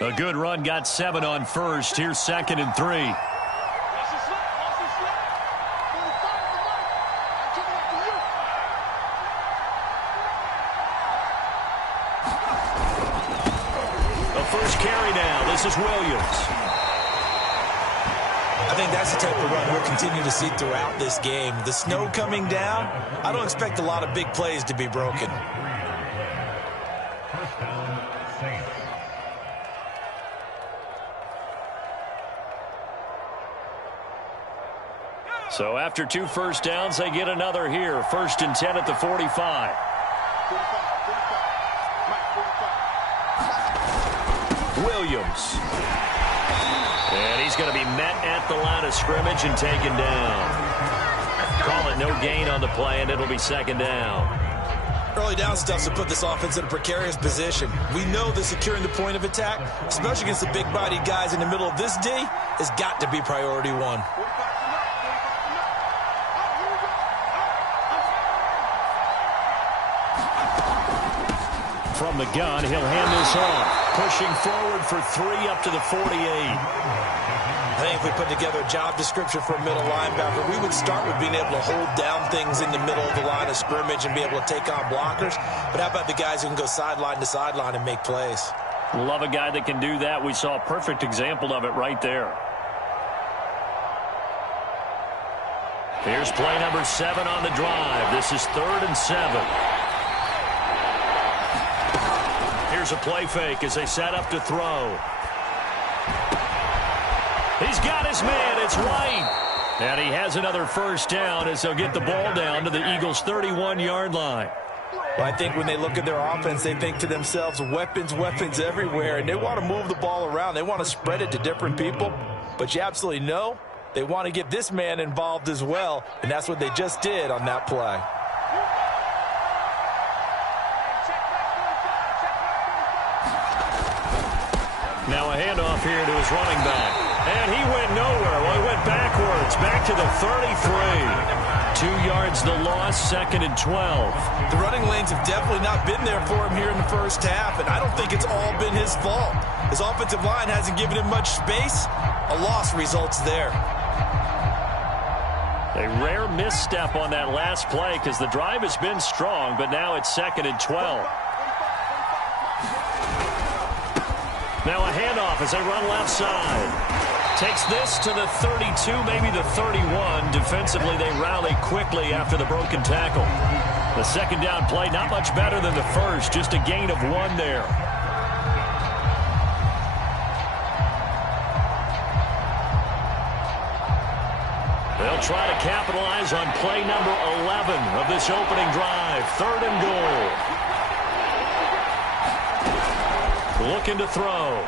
A good run got 7 on first. Here's 2nd and 3. Carry now. This is Williams. I think that's the type of run we'll continue to see throughout this game. The snow coming down, I don't expect a lot of big plays to be broken. So after 2 first downs, they get another here. 1st and 10 at the 45. Williams. And he's going to be met at the line of scrimmage and taken down. Call it no gain on the play, and it'll be 2nd down. Early down stuff to put this offense in a precarious position. We know that securing the point of attack, especially against the big-bodied guys in the middle of this D, has got to be priority one. From the gun, he'll hand this off. Pushing forward for 3 up to the 48. I think if we put together a job description for a middle linebacker, we would start with being able to hold down things in the middle of the line of scrimmage and be able to take on blockers. But how about the guys who can go sideline to sideline and make plays? Love a guy that can do that. We saw a perfect example of it right there. Here's play number 7 on the drive. This is 3rd and 7. Here's a play fake as they set up to throw. He's got his man. It's White. And he has another first down as they'll get the ball down to the Eagles' 31-yard line. Well, I think when they look at their offense, they think to themselves, weapons, weapons everywhere. And they want to move the ball around. They want to spread it to different people. But you absolutely know they want to get this man involved as well. And that's what they just did on that play. Now a handoff here to his running back. And he went nowhere. Well, he went backwards. Back to the 33. 2 yards the loss, 2nd and 12. The running lanes have definitely not been there for him here in the first half, and I don't think it's all been his fault. His offensive line hasn't given him much space. A loss results there. A rare misstep on that last play because the drive has been strong, but now it's 2nd and 12. Now a handoff as they run left side. Takes this to the 32, maybe the 31. Defensively, they rally quickly after the broken tackle. The 2nd down play, not much better than the first, just a gain of 1 there. They'll try to capitalize on play number 11 of this opening drive. 3rd and goal. Looking to throw.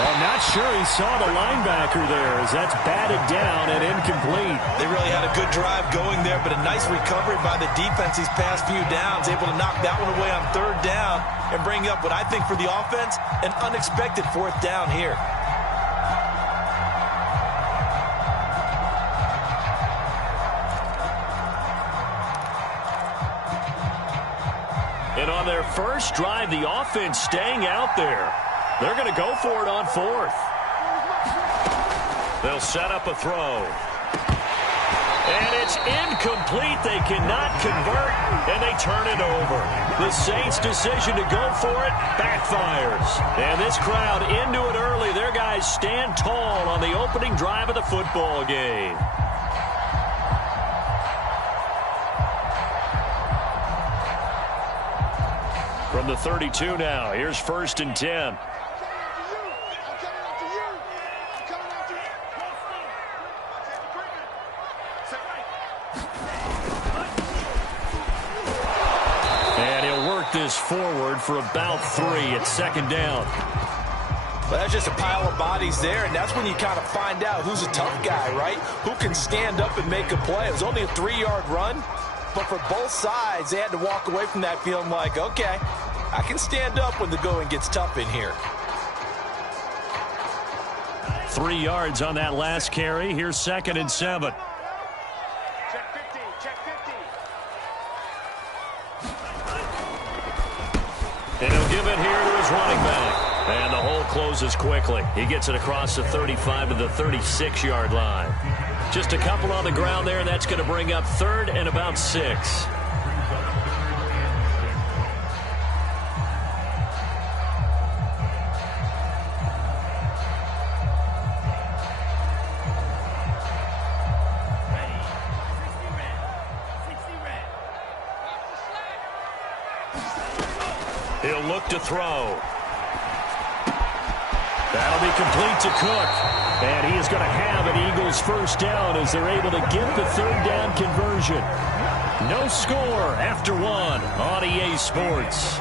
I'm not sure he saw the linebacker there as that's batted down and incomplete. They really had a good drive going there, but a nice recovery by the defense these past few downs, able to knock that one away on 3rd down and bring up what I think for the offense, an unexpected 4th down here. And on their first drive, the offense staying out there. They're going to go for it on 4th. They'll set up a throw. And it's incomplete. They cannot convert, and they turn it over. The Saints' decision to go for it backfires. And this crowd into it early. Their guys stand tall on the opening drive of the football game. From the 32 now, here's 1st and 10. And he'll work this forward for about 3 at 2nd down. Well, that's just a pile of bodies there, and that's when you kind of find out who's a tough guy, right? Who can stand up and make a play. It was only a 3-yard run, but for both sides, they had to walk away from that feeling like, okay, I can stand up when the going gets tough in here. 3 yards on that last carry. Here's 2nd and 7. Check 50, check 50. And he'll give it here to his running back. And the hole closes quickly. He gets it across the 35 to the 36-yard line. Just a couple on the ground there, and that's going to bring up 3rd and about 6. He'll look to throw. That'll be complete to Cook. And he is going to have an Eagles first down as they're able to get the 3rd down conversion. No score after 1 on EA Sports.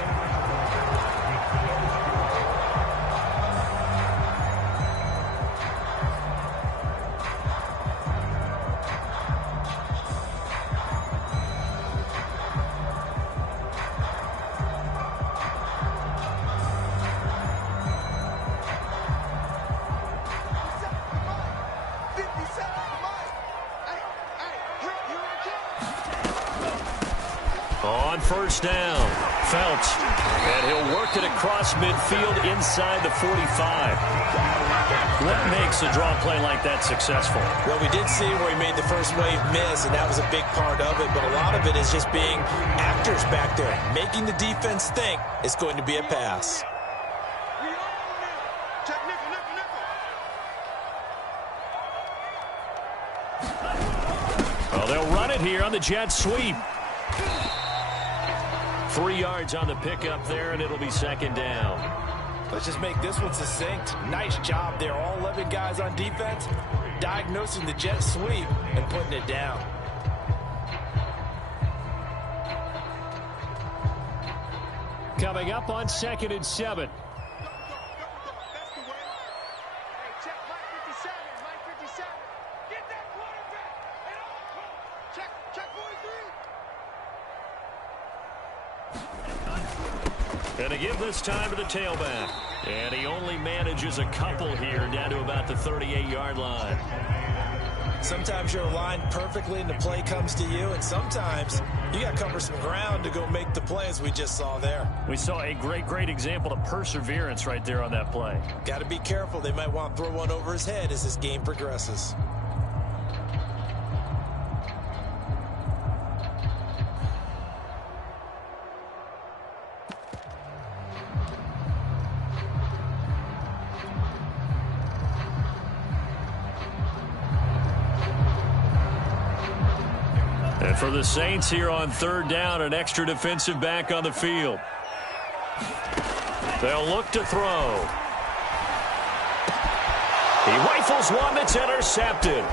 On first down, Phelps, and he'll work it across midfield inside the 45. What makes a draw play like that successful? Well, we did see where he made the first wave miss, and that was a big part of it, but a lot of it is just being actors back there, making the defense think it's going to be a pass. Well, they'll run it here on the jet sweep. 3 yards on the pickup there, and it'll be 2nd down. Let's just make this one succinct. Nice job there. All 11 guys on defense diagnosing the jet sweep and putting it down. Coming up on 2nd and 7. And to give this time to the tailback. And he only manages a couple here down to about the 38-yard line. Sometimes you're aligned perfectly and the play comes to you, and sometimes you got to cover some ground to go make the play, as we just saw there. We saw a great example of perseverance right there on that play. Got to be careful. They might want to throw one over his head as this game progresses. And for the Saints here on 3rd down, an extra defensive back on the field. They'll look to throw. He rifles one that's intercepted.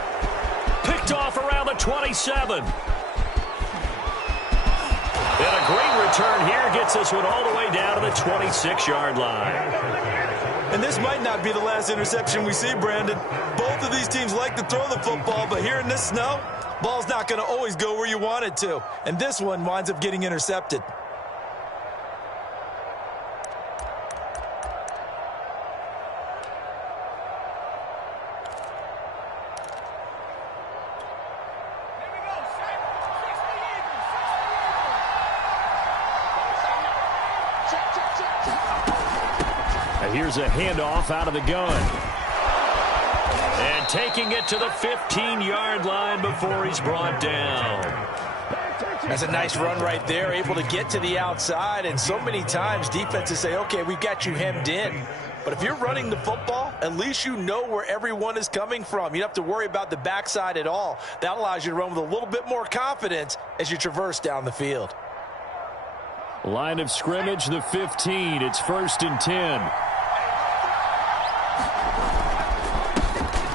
Picked off around the 27. And a great return here gets this one all the way down to the 26-yard line. And this might not be the last interception we see, Brandon. Both of these teams like to throw the football, but here in this snow, ball's not going to always go where you want it to. And this one winds up getting intercepted. And here's a handoff out of the gun. And taking it to the 15-yard line before he's brought down. That's a nice run right there, able to get to the outside. And so many times defenses say, okay, we've got you hemmed in. But if you're running the football, at least you know where everyone is coming from. You don't have to worry about the backside at all. That allows you to run with a little bit more confidence as you traverse down the field. Line of scrimmage, the 15. It's 1st and 10.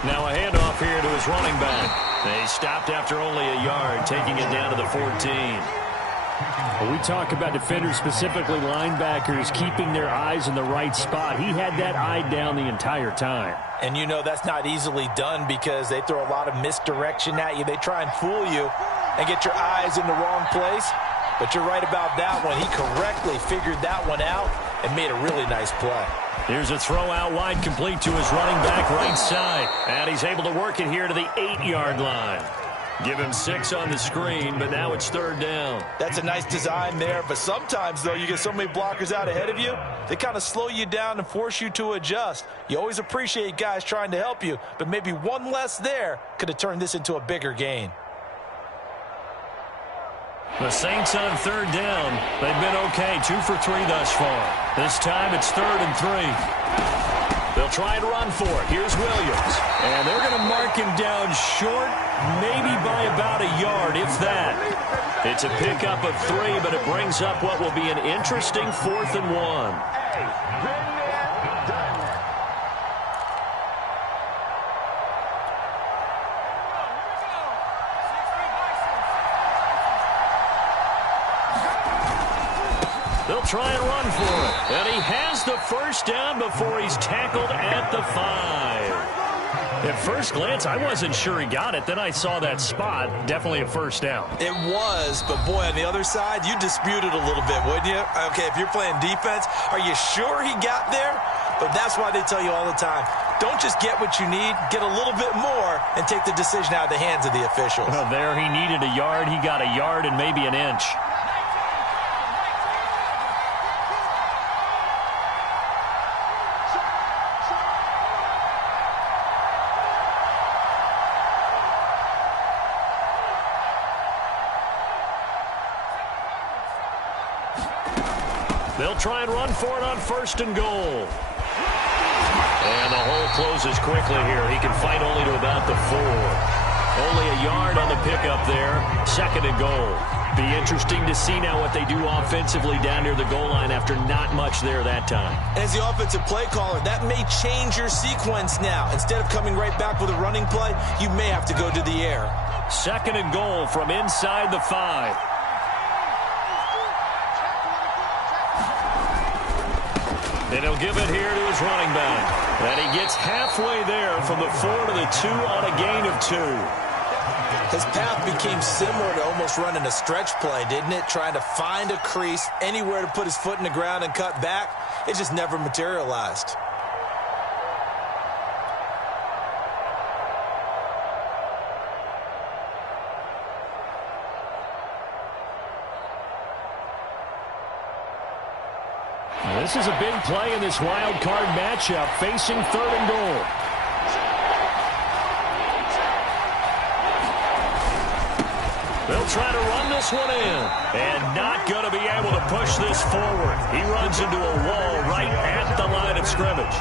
Now a handoff here to his running back. They stopped after only a yard, taking it down to the 14. When we talk about defenders, specifically linebackers, keeping their eyes in the right spot, he had that eye down the entire time. And you know that's not easily done because they throw a lot of misdirection at you. They try and fool you and get your eyes in the wrong place. But you're right about that one. He correctly figured that one out and made a really nice play. Here's a throw out wide, complete to his running back right side. And he's able to work it here to the 8-yard line. Give him 6 on the screen, but now it's 3rd down. That's a nice design there, but sometimes, though, you get so many blockers out ahead of you, they kind of slow you down and force you to adjust. You always appreciate guys trying to help you, but maybe one less there could have turned this into a bigger gain. The Saints on 3rd down. They've been okay, 2 for 3 thus far. This time it's 3rd and 3. They'll try and run for it. Here's Williams. And they're going to mark him down short, maybe by about a yard, if that. It's a pickup of 3, but it brings up what will be an interesting 4th and 1. They'll try and run for it. And he has the 1st down before he's tackled at the 5. At first glance, I wasn't sure he got it. Then I saw that spot. Definitely a 1st down. It was, but boy, on the other side, you dispute it a little bit, wouldn't you? Okay, if you're playing defense, are you sure he got there? But that's why they tell you all the time, don't just get what you need, get a little bit more, and take the decision out of the hands of the officials. Well, there he needed a yard. He got a yard and maybe an inch. They'll try and run for it on 1st and goal. And the hole closes quickly here. He can fight only to about the 4. Only a yard on the pickup there. 2nd and goal. Be interesting to see now what they do offensively down near the goal line after not much there that time. As the offensive play caller, that may change your sequence now. Instead of coming right back with a running play, you may have to go to the air. 2nd and goal from inside the 5. And he'll give it here to his running back. And he gets halfway there from the 4 to the 2 on a gain of 2. His path became similar to almost running a stretch play, didn't it? Trying to find a crease, anywhere to put his foot in the ground and cut back. It just never materialized. This is a big play in this wild card matchup, facing 3rd and goal. They'll try to run this one in, and not going to be able to push this forward. He runs into a wall right at the line of scrimmage.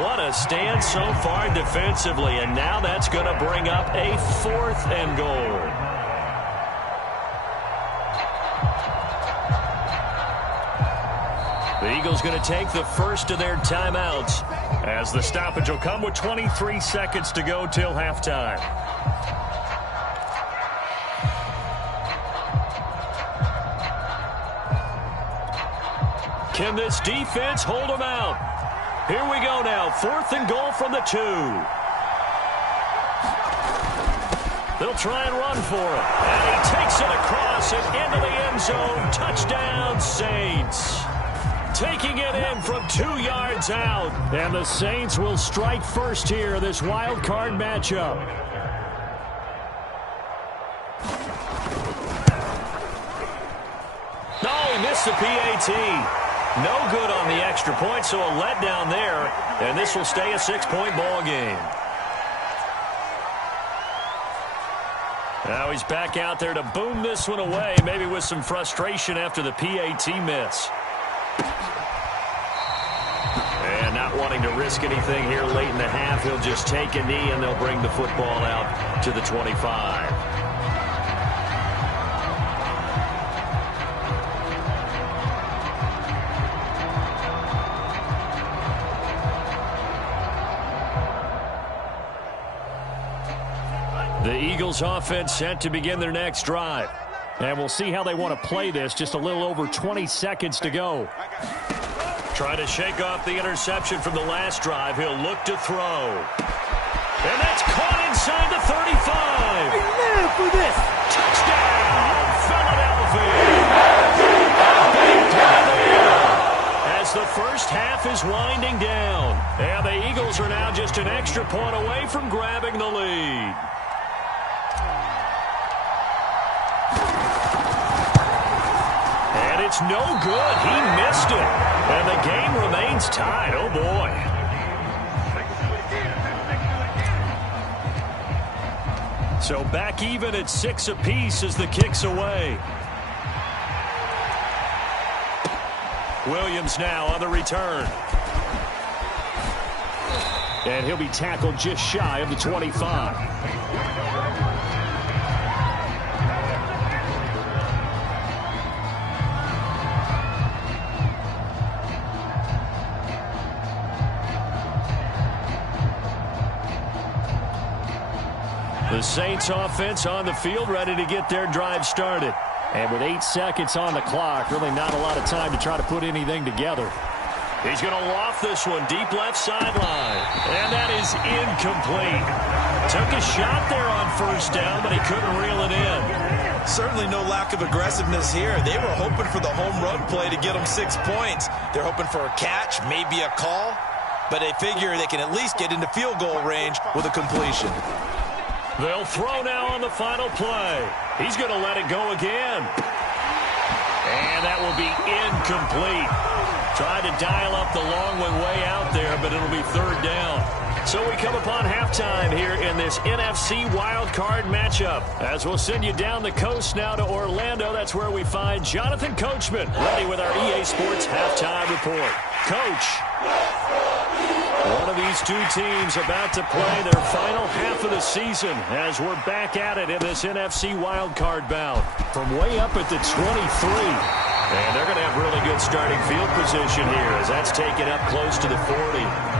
What a stand so far defensively, and now that's going to bring up a 4th and goal. The Eagles going to take the first of their timeouts as the stoppage will come with 23 seconds to go till halftime. Can this defense hold them out? Here we go now. 4th and goal from the 2. They'll try and run for it. And he takes it across and into the end zone. Touchdown, Saints. Taking it in from 2 yards out. And the Saints will strike first here in this wild card matchup. No, he missed the PAT. No good on the extra point, so a letdown there. And this will stay a 6-point ball game. Now he's back out there to boom this one away, maybe with some frustration after the PAT miss. And not wanting to risk anything here late in the half, he'll just take a knee and they'll bring the football out to the 25. The Eagles offense set to begin their next drive. And we'll see how they want to play this. Just a little over 20 seconds to go. Try to shake off the interception from the last drive. He'll look to throw. And that's caught inside the 35. For this. Touchdown, Philadelphia. As the first half is winding down. And the Eagles are now just an extra point away from grabbing the lead. it's no good. He missed it. And the game remains tied. Oh, boy. So back even at 6 apiece as the kick's away. Williams now on the return. And he'll be tackled just shy of the 25. The Saints offense on the field, ready to get their drive started. And with 8 seconds on the clock, really not a lot of time to try to put anything together. He's going to loft this one deep left sideline. And that is incomplete. Took a shot there on first down, but he couldn't reel it in. Certainly no lack of aggressiveness here. They were hoping for the home run play to get them 6 points. They're hoping for a catch, maybe a call. But they figure they can at least get into field goal range with a completion. They'll throw now on the final play. He's going to let it go again. And that will be incomplete. Tried to dial up the long one way out there, but it'll be third down. So we come upon halftime here in this NFC wildcard matchup. As we'll send you down the coast now to Orlando, that's where we find Jonathan Coachman, ready with our EA Sports halftime report. Coach, one of these two teams about to play their final half of the season as we're back at it in this NFC wildcard bout. From way up at the 23. And they're going to have really good starting field position here as that's taken up close to the 40.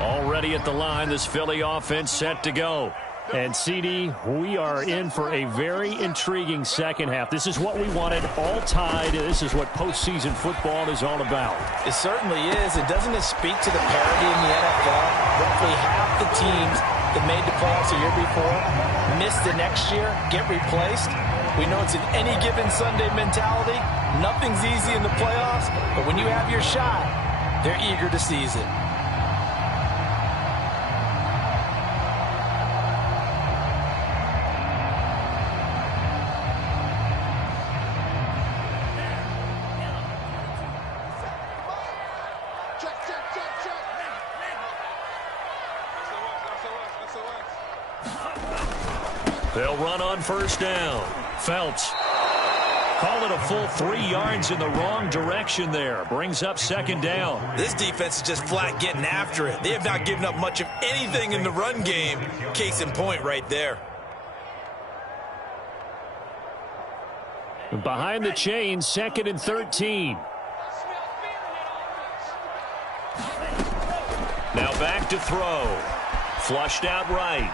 Already at the line, this Philly offense set to go. And, CD, we are in for a very intriguing second half. This is what we wanted, all tied. This is what postseason football is all about. It certainly is. And doesn't it speak to the parity in the NFL? Roughly half the teams that made the playoffs a year before miss the next year, get replaced. We know it's an any given Sunday mentality. Nothing's easy in the playoffs, but when you have your shot, they're eager to seize it. They'll run on first down. Phelps. Call it a full 3 yards in the wrong direction there. Brings up second down. This defense is just flat getting after it. They have not given up much of anything in the run game. Case in point right there. Behind the chains, 2nd and 13. Now back to throw. Flushed out right.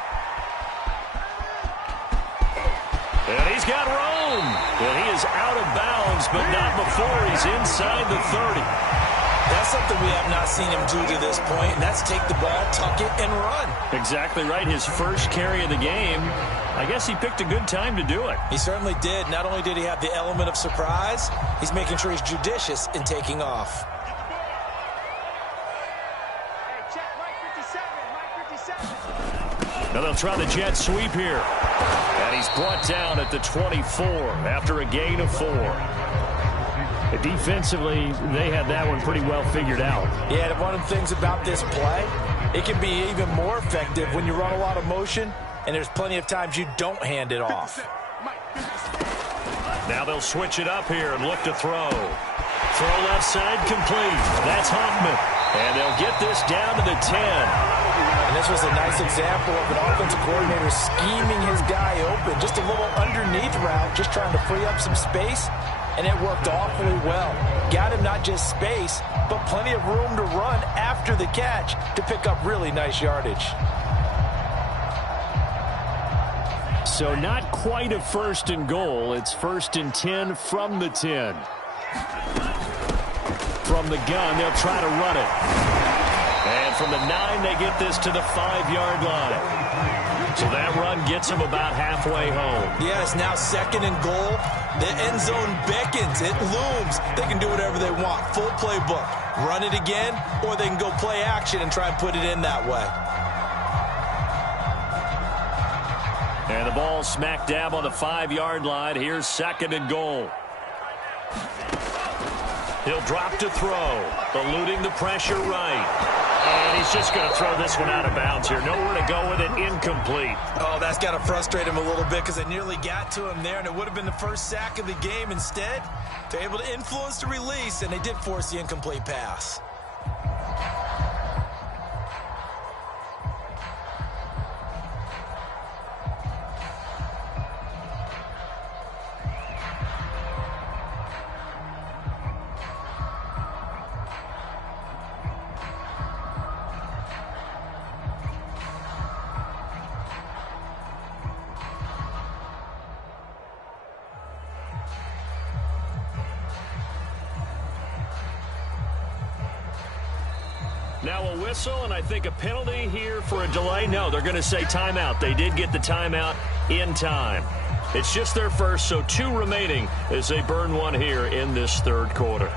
And he's got room. And he is out of bounds, but not before he's inside the 30. That's something we have not seen him do to this point, and that's take the ball, tuck it, and run. Exactly right. His first carry of the game. I guess he picked a good time to do it. He certainly did. Not only did he have the element of surprise, he's making sure he's judicious in taking off. Now they'll try the jet sweep here. And he's brought down at the 24 after a gain of 4. Defensively, they had that one pretty well figured out. Yeah, one of the things about this play, it can be even more effective when you run a lot of motion, and there's plenty of times you don't hand it off. Now they'll switch it up here and look to throw. Throw left side complete. That's Hoffman. And they'll get this down to the 10. And this was a nice example of an offensive coordinator scheming his guy open. Just a little underneath route, just trying to free up some space. and it worked awfully well. Got him not just space, but plenty of room to run after the catch to pick up really nice yardage. So not quite a 1st and goal. It's 1st and 10 from the 10. From the gun, they'll try to run it. And from the 9, they get this to the 5-yard line. So that run gets them about halfway home. Yeah, it's now 2nd and goal. The end zone beckons. It looms. They can do whatever they want. Full playbook. Run it again, or they can go play action and try and put it in that way. And the ball smack dab on the 5-yard line. Here's 2nd and goal. He'll drop to throw, eluding the pressure right. And he's just going to throw this one out of bounds here. Nowhere to go with it, incomplete. Oh, that's got to frustrate him a little bit because they nearly got to him there, and it would have been the first sack of the game. Instead, they're able to influence the release, and they did force the incomplete pass. Now a whistle, and I think a penalty here for a delay. No, they're going to say timeout. They did get the timeout in time. It's just their first, so 2 remaining as they burn one here in this 3rd quarter.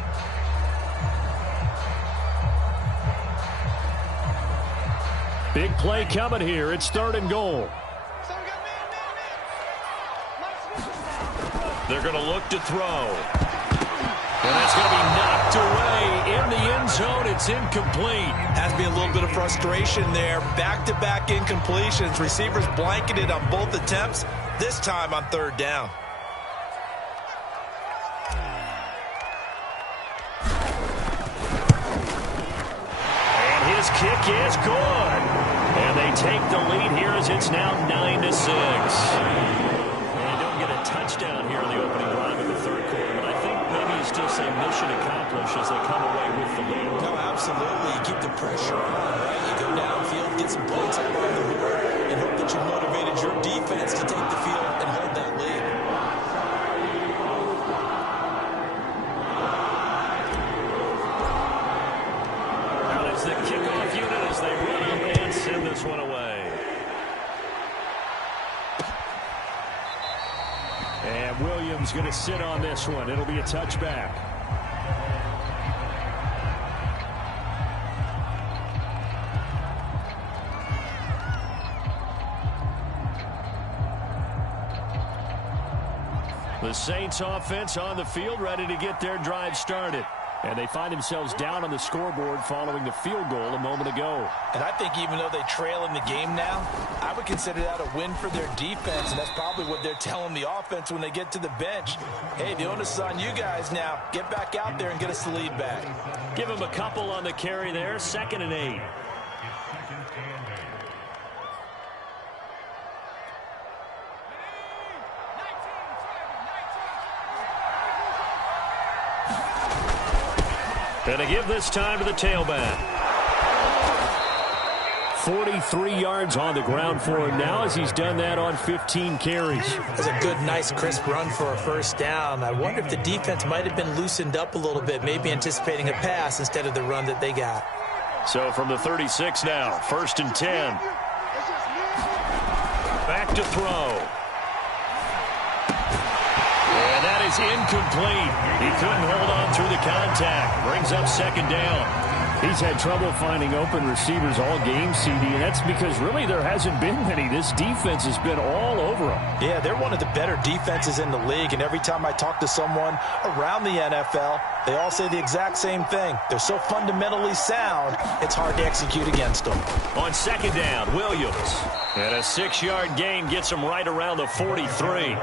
Big play coming here. It's 3rd and goal. They're going to look to throw. And that's going to be knocked away in the end zone. It's incomplete. Has to be a little bit of frustration there. Back-to-back incompletions. Receivers blanketed on both attempts, this time on 3rd down. And his kick is good. And they take the lead here as it's now 9-6. And don't get a touchdown here on the opening drive of the 3rd quarter, but I think maybe you still say mission accomplished as they come away with the lead. No, absolutely. You keep the pressure on, right? You go downfield, get some points up on the board, and hope that you motivated your defense to take the field and hold that lead. Now it's the kickoff unit as they run up and send this one away. And Williams going to sit on this one. It'll be a touchback. The Saints offense on the field, ready to get their drive started. And they find themselves down on the scoreboard following the field goal a moment ago. And I think even though they trail in the game now, I would consider that a win for their defense, and that's probably what they're telling the offense when they get to the bench. Hey, the onus is on you guys now. Get back out there and get us the lead back. Give them a couple on the carry there, 2nd and 8. And to give this time to the tailback. 43 yards on the ground for him now as he's done that on 15 carries. That's a good, nice, crisp run for a 1st down. I wonder if the defense might have been loosened up a little bit, maybe anticipating a pass instead of the run that they got. So from the 36 now, 1st and 10. Back to throw. And that is incomplete. He couldn't hold on through the contact. Brings up 2nd down. He's had trouble finding open receivers all game, CD, and that's because really there hasn't been many. This defense has been all over them. Yeah, they're one of the better defenses in the league, and every time I talk to someone around the NFL, they all say the exact same thing. They're so fundamentally sound, it's hard to execute against them. On 2nd down, Williams. And a 6-yard gain gets him right around the 43.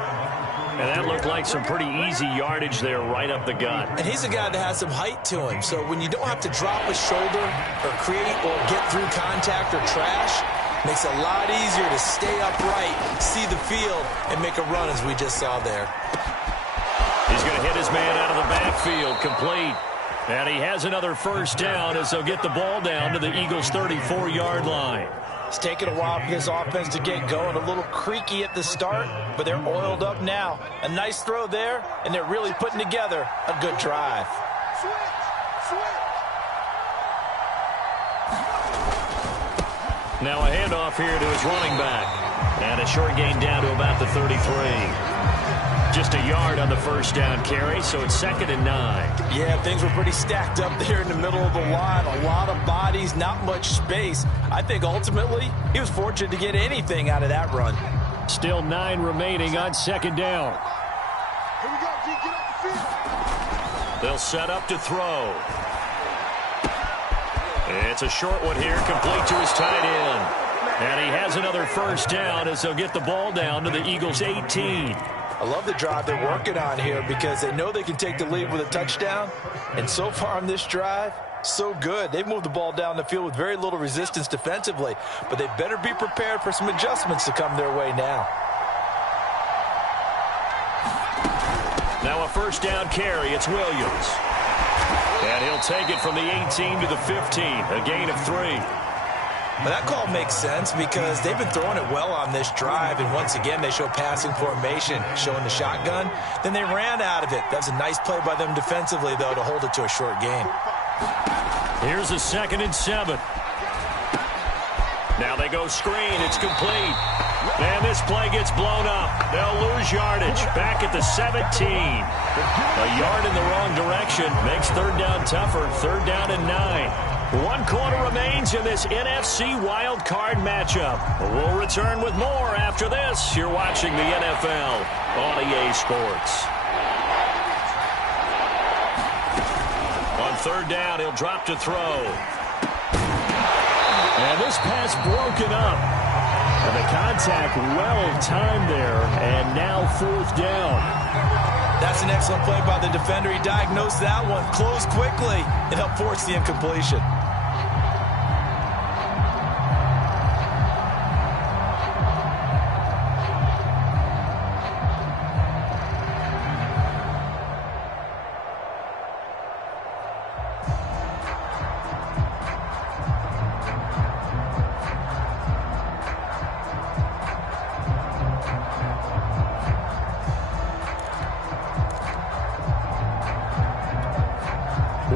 And that looked like some pretty easy yardage there right up the gut. And he's a guy that has some height to him, so when you don't have to drop a shoulder or create or get through contact or trash, makes it a lot easier to stay upright, see the field, and make a run as we just saw there. He's going to hit his man out of the backfield, complete. And he has another first down as they'll get the ball down to the Eagles' 34-yard line. It's taken a while for this offense to get going. A little creaky at the start, but they're oiled up now. A nice throw there, and they're really putting together a good drive. Now a handoff here to his running back. And a short gain down to about the 33. Just a yard on the first down carry, so it's 2nd and 9. Yeah, things were pretty stacked up there in the middle of the line. A lot of bodies, not much space. I think ultimately he was fortunate to get anything out of that run. Still 9 remaining on 2nd down. Here we go, G. Get up the field. They'll set up to throw. It's a short one here, complete to his tight end. And he has another first down as they'll get the ball down to the Eagles' 18. I love the drive they're working on here because they know they can take the lead with a touchdown. And so far on this drive, so good. They've moved the ball down the field with very little resistance defensively, but they better be prepared for some adjustments to come their way now. Now a first down carry. It's Williams. And he'll take it from the 18 to the 15, a gain of 3. But that call makes sense because they've been throwing it well on this drive, and once again they show passing formation, showing the shotgun. Then they ran out of it. That was a nice play by them defensively, though, to hold it to a short gain. Here's a 2nd and 7. Now they go screen. It's complete. And this play gets blown up. They'll lose yardage. Back at the 17. A yard in the wrong direction makes 3rd down tougher. 3rd down and 9. 1 quarter remains in this NFC wild card matchup. We'll return with more after this. You're watching the NFL on EA Sports. On 3rd down, he'll drop to throw. And this pass broken up. And the contact well timed there. And now 4th down. That's an excellent play by the defender. He diagnosed that one, closed quickly, and helped force the incompletion.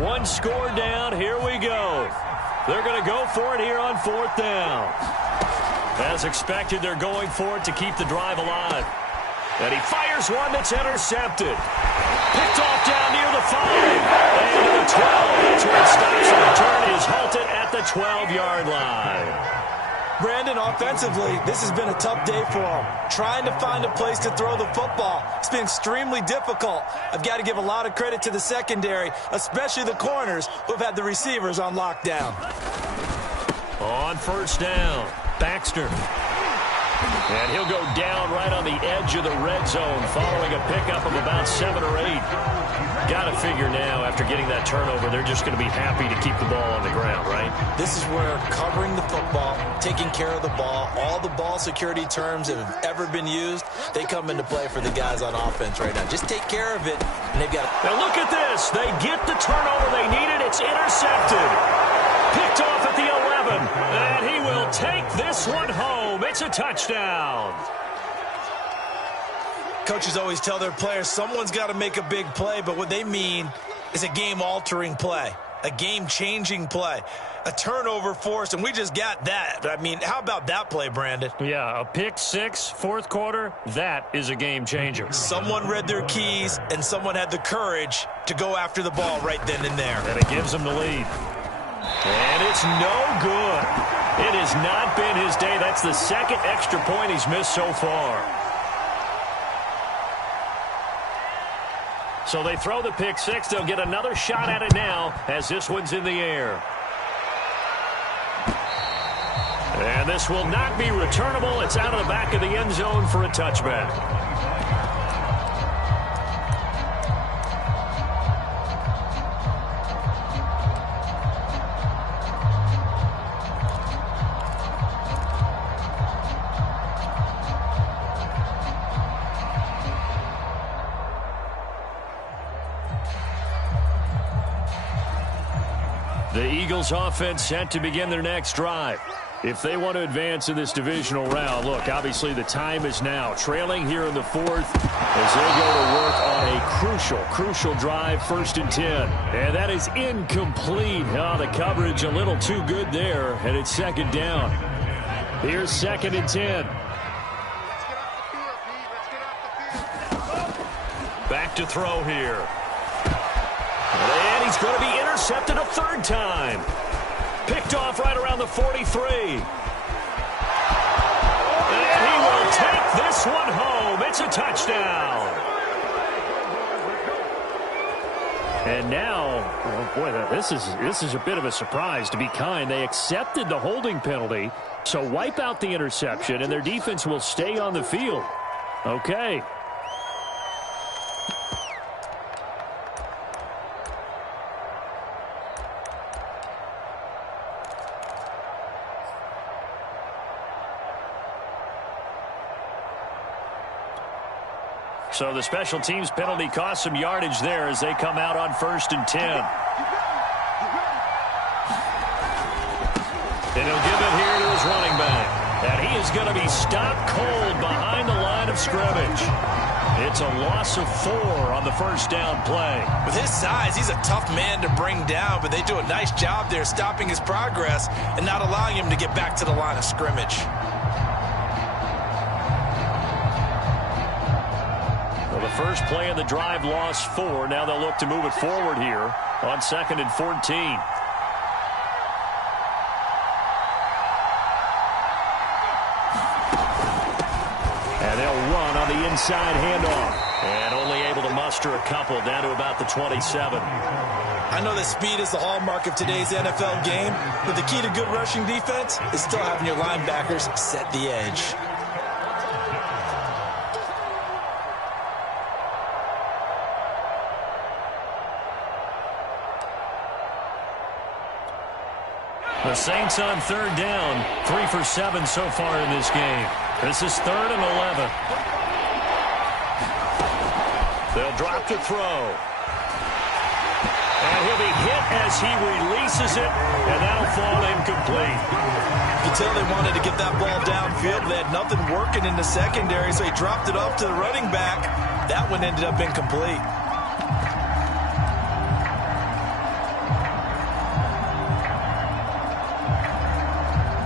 One score down. Here we go. They're going to go for it here on 4th down. As expected, they're going for it to keep the drive alive. And he fires one that's intercepted. Picked off down near the 5. And to the 12. That's where it stops. The return is halted at the 12-yard line. Brandon, offensively, this has been a tough day for him. Trying to find a place to throw the football. It's been extremely difficult. I've got to give a lot of credit to the secondary, especially the corners who have had the receivers on lockdown. On 1st down, Baxter. And he'll go down right on the edge of the red zone following a pickup of about 7 or 8. Got to figure now, after getting that turnover, they're just going to be happy to keep the ball on the ground, right? This is where covering the football, taking care of the ball, all the ball security terms that have ever been used, they come into play for the guys on offense right now. Just take care of it, and they've got to... Now look at this. They get the turnover they needed. It's intercepted. Picked off at the 11. And he will take this one home. It's a touchdown. Coaches always tell their players someone's got to make a big play, but what they mean is a game-altering play, a game-changing play, a turnover force, and we just got that. I mean, how about that play, Brandon? Yeah, a pick 6, 4th quarter, that is a game changer. Someone read their keys, and someone had the courage to go after the ball right then and there. And it gives them the lead. And it's no good. It has not been his day. That's the 2nd extra point he's missed so far. So they throw the pick 6. They'll get another shot at it now as this one's in the air. And this will not be returnable. It's out of the back of the end zone for a touchback. The Eagles offense set to begin their next drive. If they want to advance in this divisional round, look, obviously the time is now. Trailing here in the fourth as they go to work on a crucial drive, 1st and 10. And that is incomplete. Oh, the coverage a little too good there, and it's 2nd down. Here's 2nd and 10. Back to throw here. And he's going to be intercepted a 3rd time. Picked off right around the 43. And he will take this one home. It's a touchdown. And now, oh boy, this is a bit of a surprise, to be kind. They accepted the holding penalty, so wipe out the interception, and their defense will stay on the field. Okay. So the special teams penalty cost some yardage there as they come out on 1st and 10. And he'll give it here to his running back. And he is going to be stopped cold behind the line of scrimmage. It's a loss of 4 on the 1st down play. With his size, he's a tough man to bring down, but they do a nice job there stopping his progress and not allowing him to get back to the line of scrimmage. The first play of the drive lost 4. Now they'll look to move it forward here on 2nd and 14. And they'll run on the inside handoff. And only able to muster a couple down to about the 27. I know that speed is the hallmark of today's NFL game, but the key to good rushing defense is still having your linebackers set the edge. The Saints on 3rd down, 3 for 7 so far in this game. This is 3rd and 11. They'll drop to throw. And he'll be hit as he releases it, and that'll fall incomplete. You can tell they wanted to get that ball downfield. They had nothing working in the secondary, so he dropped it off to the running back. That one ended up incomplete.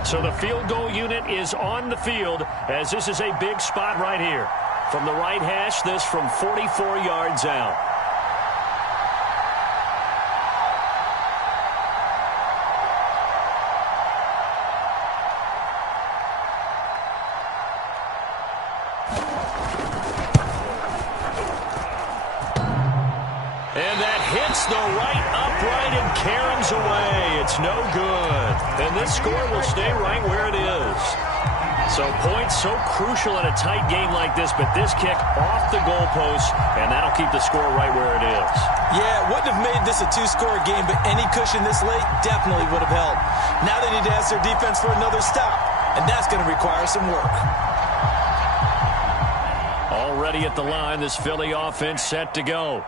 So the field goal unit is on the field as this is a big spot right here. From the right hash, this from 44 yards out. And that hits the right upright and caroms away. It's no good. And this score will stay right where it is. So points so crucial in a tight game like this, but this kick off the goalpost, and that'll keep the score right where it is. Yeah, it wouldn't have made this a 2-score game, but any cushion this late definitely would have helped. Now they need to ask their defense for another stop, and that's going to require some work. Already at the line, this Philly offense set to go.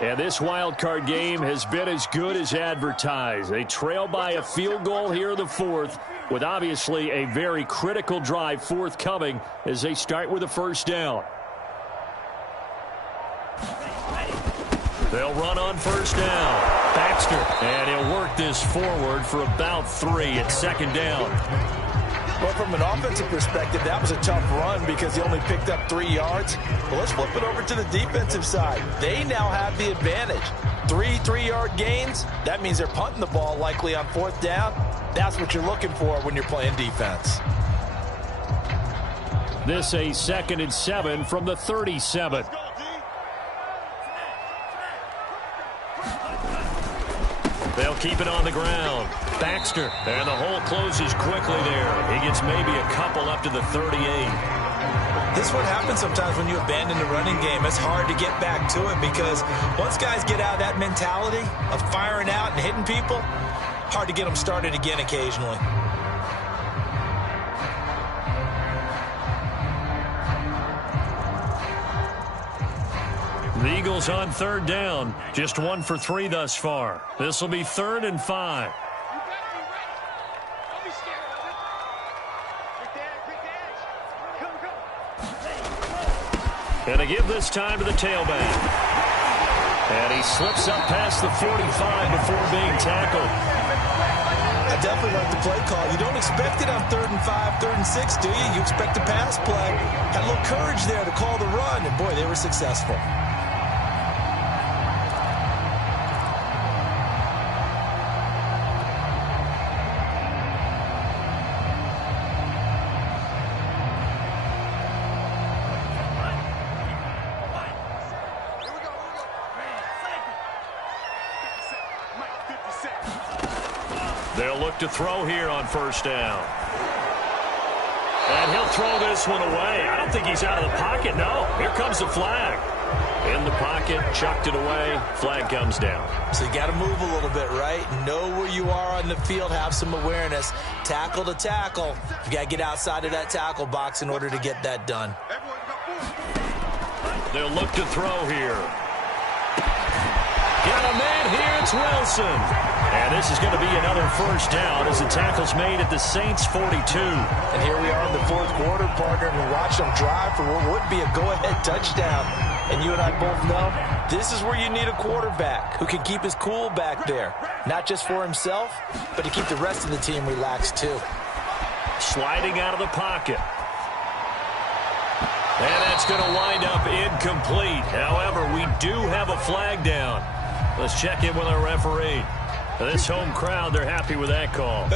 And this wild card game has been as good as advertised. They trail by a field goal here in the 4th, with obviously a very critical drive forthcoming as they start with a 1st down. They'll run on 1st down. Baxter, and he'll work this forward for about 3 at 2nd down. Well, from an offensive perspective, that was a tough run because he only picked up 3 yards. Well, let's flip it over to the defensive side. They now have the advantage. 3 3-yard gains, that means they're punting the ball likely on 4th down. That's what you're looking for when you're playing defense. This a 2nd and 7 from the 37. They'll keep it on the ground. Baxter, and the hole closes quickly there. He gets maybe a couple up to the 38. This is what happens sometimes when you abandon the running game. It's hard to get back to it because once guys get out of that mentality of firing out and hitting people, hard to get them started again occasionally. The Eagles on third down. Just 1 for 3 thus far. This will be 3rd and 5. And a give this time to the tailback. And he slips up past the 45 before being tackled. I definitely like the play call. You don't expect it on 3rd and 5, 3rd and 6, do you? You expect a pass play. Had a little courage there to call the run, and boy, they were successful. They'll look to throw here on 1st down. And he'll throw this one away. I don't think he's out of the pocket, no. Here comes the flag. In the pocket, chucked it away, flag comes down. So you got to move a little bit, right? Know where you are on the field, have some awareness. Tackle to tackle. You got to get outside of that tackle box in order to get that done. They'll look to throw here. Got a man here, it's Wilson. And this is going to be another 1st down as the tackle's made at the Saints' 42. And here we are in the 4th quarter, partner, and we watch them drive for what would be a go-ahead touchdown. And you and I both know this is where you need a quarterback who can keep his cool back there. Not just for himself, but to keep the rest of the team relaxed too. Sliding out of the pocket. And that's going to wind up incomplete. However, we do have a flag down. Let's check in with our referee. This home crowd, they're happy with that call.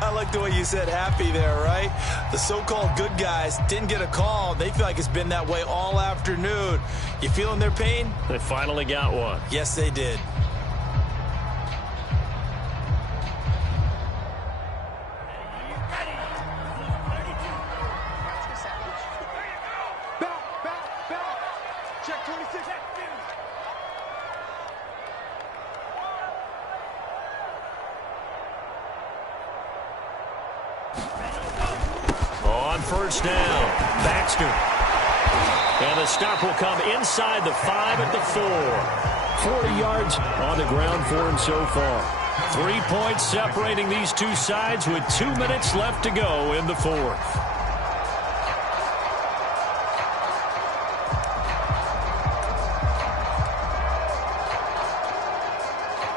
I like the way you said happy there, right? The so-called good guys didn't get a call. They feel like it's been that way all afternoon. You feeling their pain? They finally got one. Yes, they did. Check 26. On 1st down, Baxter. And the stop will come inside the 5 at the 4. 40 yards on the ground for him so far. 3 points separating these two sides with 2 minutes left to go in the 4th.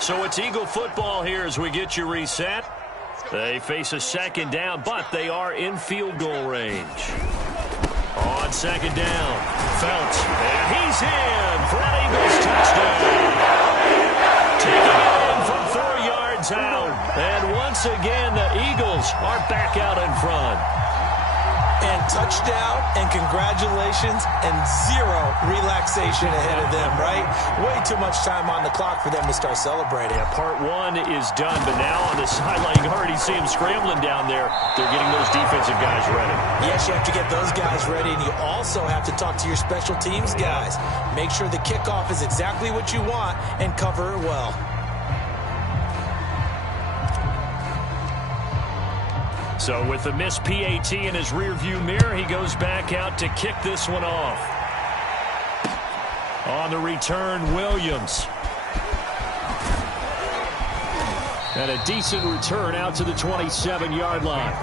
So it's Eagle football here as we get you reset. They face a 2nd down, but they are in field goal range. On 2nd down, Felts, and he's in for an Eagles touchdown. Taking it in from 4 yards out. And once again, the Eagles are back out in front. And touchdown and congratulations and 0 relaxation ahead of them, right? Way too much time on the clock for them to start celebrating. Yeah, part 1 is done, but now on the sideline, you can already see them scrambling down there. They're getting those defensive guys ready. Yes, you have to get those guys ready, and you also have to talk to your special teams guys. Make sure the kickoff is exactly what you want and cover it well. So with the missed PAT in his rearview mirror, he goes back out to kick this one off. On the return, Williams. And a decent return out to the 27-yard line.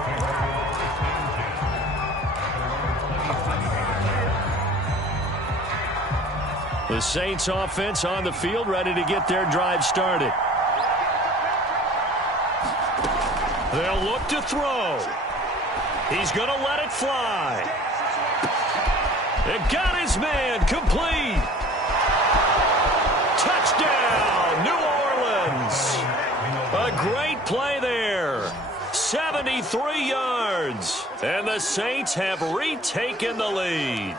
The Saints offense on the field, ready to get their drive started. They'll look to throw. He's going to let it fly. It got his man complete. Touchdown, New Orleans. A great play there. 73 yards. And the Saints have retaken the lead.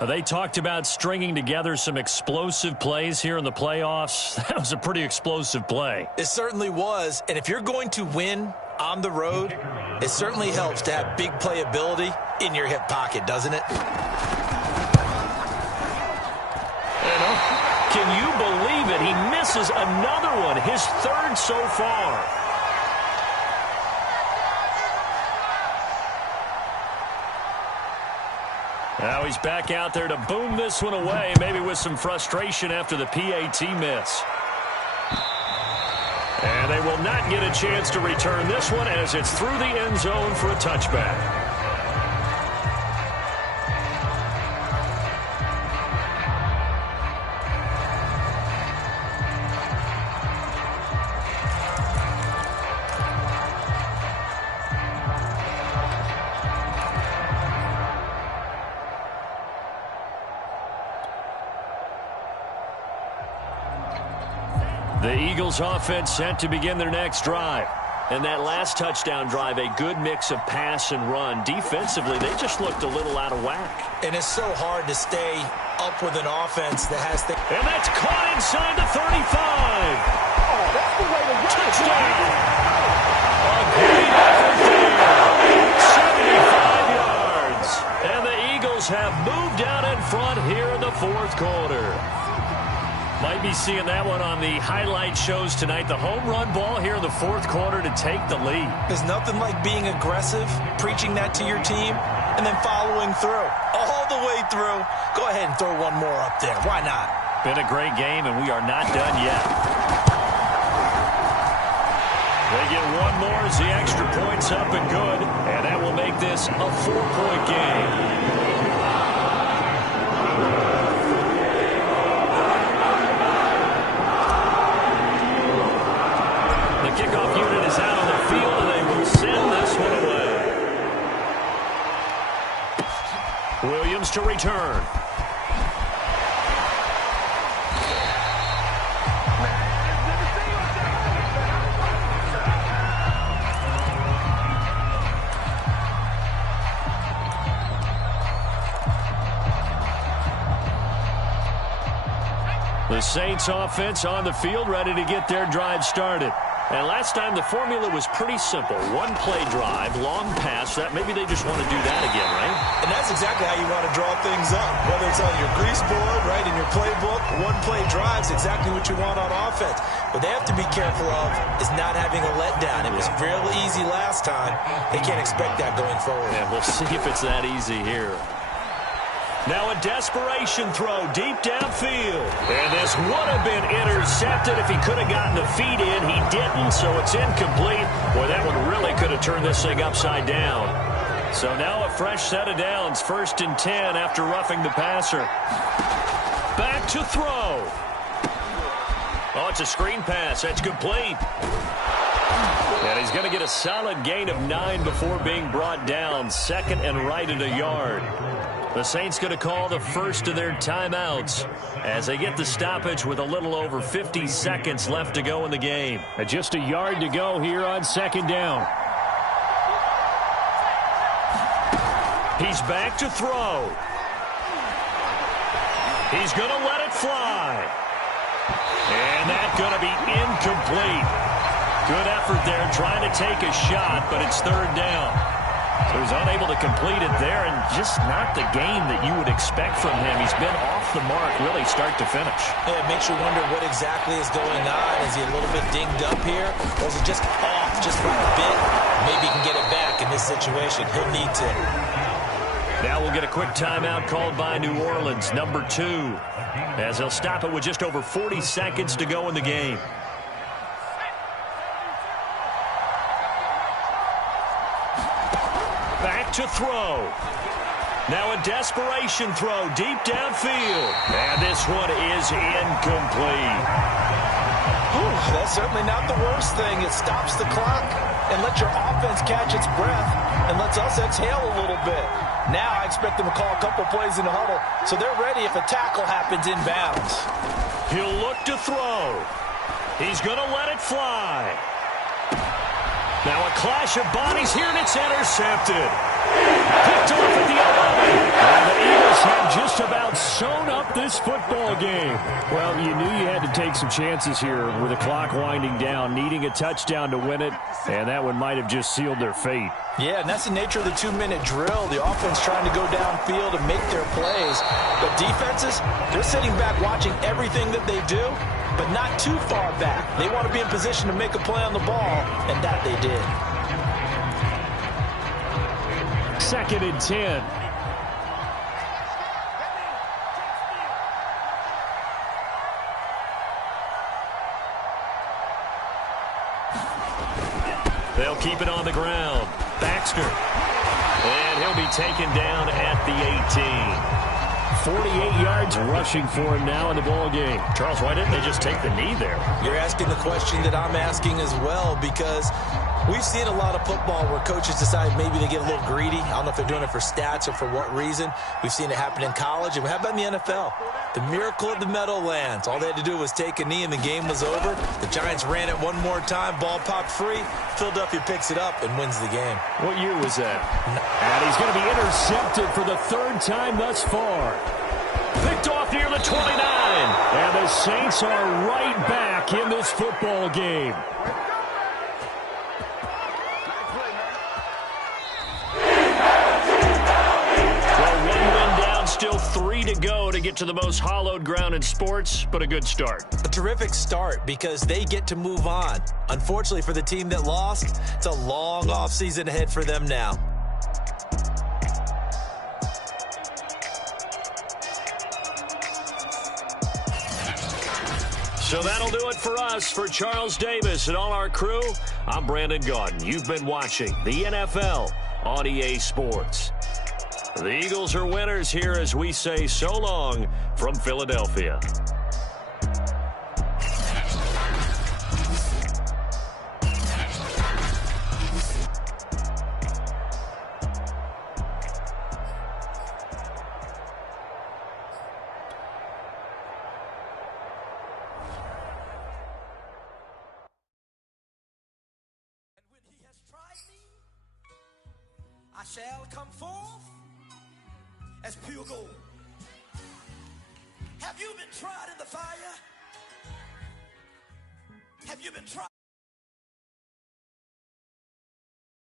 They talked about stringing together some explosive plays here in the playoffs. That was a pretty explosive play. It certainly was. And if you're going to win on the road, it certainly helps to have big playability in your hip pocket, doesn't it? Can you believe it? He misses another one, his 3rd so far. Now he's back out there to boom this one away, maybe with some frustration after the PAT miss. And they will not get a chance to return this one as it's through the end zone for a touchback. The Eagles offense set to begin their next drive. And that last touchdown drive, a good mix of pass and run. Defensively, they just looked a little out of whack. And it's so hard to stay up with an offense that has the... And that's caught inside the 35. Oh, that's the way to run. Touchdown. A great effort there. 75 yards. And the Eagles have moved out in front here in the fourth quarter. Might be seeing that one on the highlight shows tonight. The home run ball here in the fourth quarter to take the lead. There's nothing like being aggressive, preaching that to your team, and then following through. All the way through. Go ahead and throw one more up there. Why not? Been a great game, and we are not done yet. They get one more as the extra point's up and good, and that will make this a 4-point game. Kickoff unit is out on the field, and they will send this one away. Williams to return. The Saints offense on the field, ready to get their drive started. And last time, the formula was pretty simple. One-play drive, long pass. That maybe they just want to do that again, right? And that's exactly how you want to draw things up. Whether it's on your grease board, right, in your playbook, one-play drive's exactly what you want on offense. What they have to be careful of is not having a letdown. It was real easy last time. They can't expect that going forward. Yeah, we'll see if it's that easy here. Now a desperation throw deep downfield. And this would have been intercepted if he could have gotten the feet in. He didn't, so it's incomplete. Boy, that one really could have turned this thing upside down. So now a fresh set of downs. 1st and 10 after roughing the passer. Back to throw. Oh, it's a screen pass. That's complete. And he's going to get a solid gain of 9 before being brought down. 2nd and right at a yard. The Saints going to call the first of their timeouts as they get the stoppage with a little over 50 seconds left to go in the game. And just a yard to go here on 2nd down. He's back to throw. He's going to let it fly. And that's going to be incomplete. Good effort there trying to take a shot, but it's 3rd down. So he's unable to complete it there, and just not the game that you would expect from him. He's been off the mark really start to finish. Yeah, it makes you wonder what exactly is going on. Is he a little bit dinged up here, or is he just off just by a bit? Maybe he can get it back in this situation. He'll need to. Now we'll get a quick timeout called by New Orleans, number 2, as they'll stop it with just over 40 seconds to go in the game. To throw. Now a desperation throw deep downfield. And this one is incomplete. Whew, that's certainly not the worst thing. It stops the clock and lets your offense catch its breath and lets us exhale a little bit. Now I expect them to call a couple plays in the huddle so they're ready if a tackle happens inbounds. He'll look to throw. He's going to let it fly. Now a clash of bodies here, and it's intercepted. Picked off at the 11. And the Eagles have just about sewn up this football game. Well, you knew you had to take some chances here with the clock winding down, needing a touchdown to win it, and that one might have just sealed their fate. Yeah, and that's the nature of the 2-minute drill. The offense trying to go downfield and make their plays. But defenses, they're sitting back watching everything that they do, but not too far back. They want to be in position to make a play on the ball, and that they did. 2nd and 10. They'll keep it on the ground. Baxter. And he'll be taken down at the 18. 48 yards rushing for him now in the ball game. Charles, why didn't they just take the knee there? You're asking the question that I'm asking as well, because we've seen a lot of football where coaches decide maybe they get a little greedy. I don't know if they're doing it for stats or for what reason. We've seen it happen in college, and how about in the NFL? The miracle of the Meadowlands. All they had to do was take a knee, and the game was over. The Giants ran it one more time. Ball popped free. Philadelphia picks it up and wins the game. What year was that? And he's going to be intercepted for the third time thus far. Picked off near the 29. And the Saints are right back in this football game. Still 3 to go to get to the most hallowed ground in sports, but a good start. A terrific start because they get to move on. Unfortunately for the team that lost, it's a long offseason ahead for them now. So that'll do it for us. For Charles Davis and all our crew, I'm Brandon Gaudin. You've been watching the NFL on EA Sports. The Eagles are winners here as we say so long from Philadelphia. I shall come forth as pure gold. Have you been tried in the fire? Have you been tried?